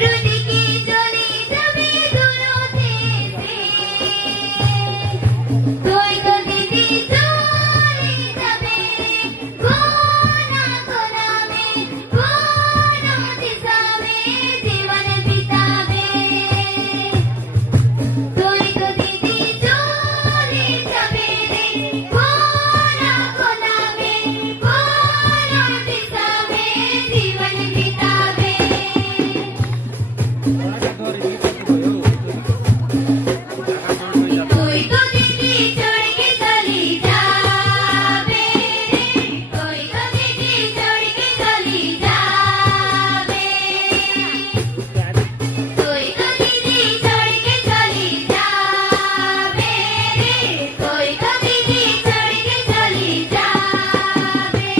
রুদিকে চলে যাবে দূরদেশে, তুই তো দিদি চলে যাবে কোনা কোনা মে, কোনা দিশা মে জীবন বিতাবে। তুই তো দিদি চলে যাবে রে কোনা কোনা মে, কোনা দিশা মে জীবন বিতাবে। তুই তো দিদি छोड़ के चली जाबे रे, তুই তো দিদি छोड़ के चली जाबे। তুই তো দিদি छोड़ के चली जाबे रे, তুই তো দিদি छोड़ के चली जाबे।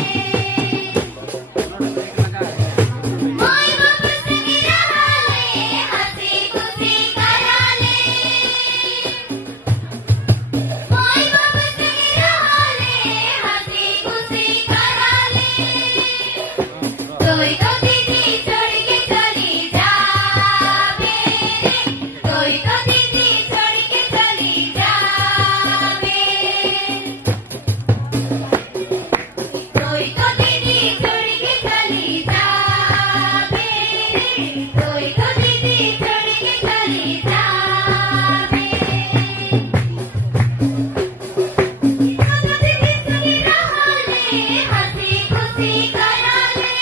मोय बाबू संग रहाले, हंसी खुशी कराले। मोय बाबू संग रहाले, हंसी खुशी कराले। তুই তো দিদি छोड़ के चली जाबे रे, তুই তো দিদি छोड़ के चली जाबे। তুই তো দিদি छोड़ के चली जाबे रे, তুই তো দিদি छोड़ के चली जाबे। तो दिदी संग रहाले, हंसी खुशी कराले।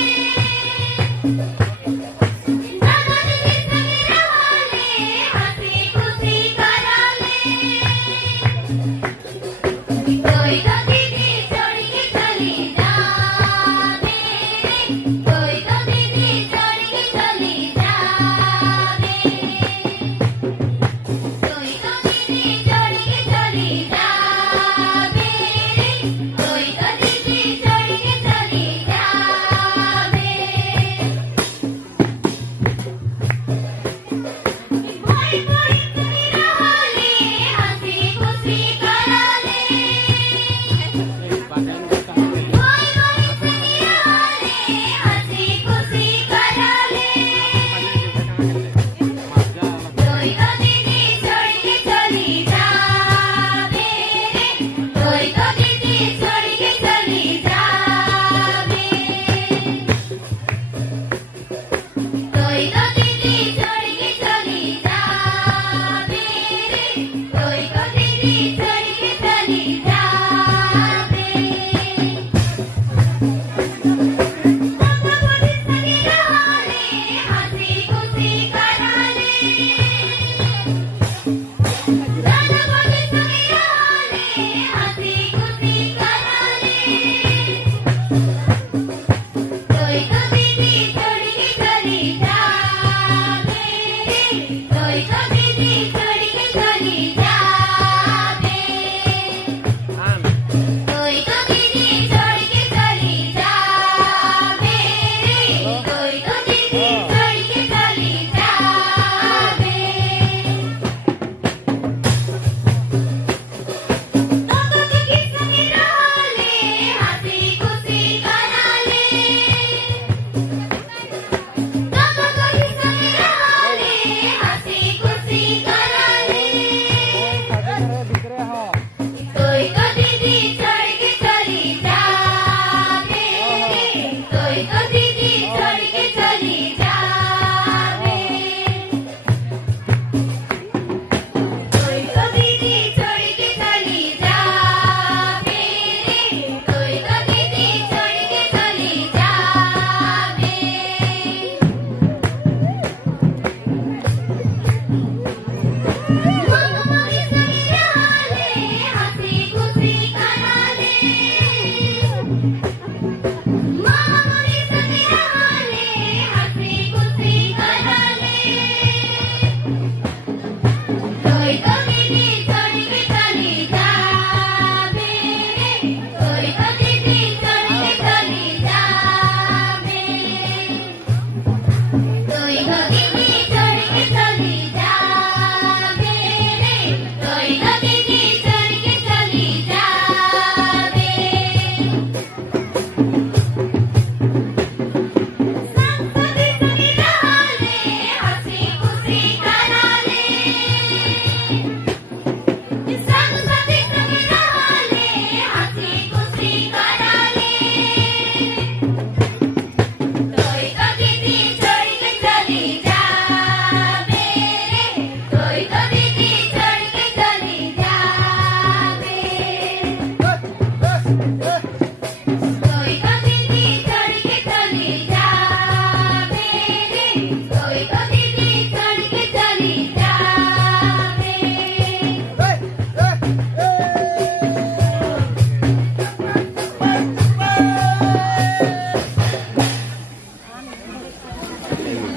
এই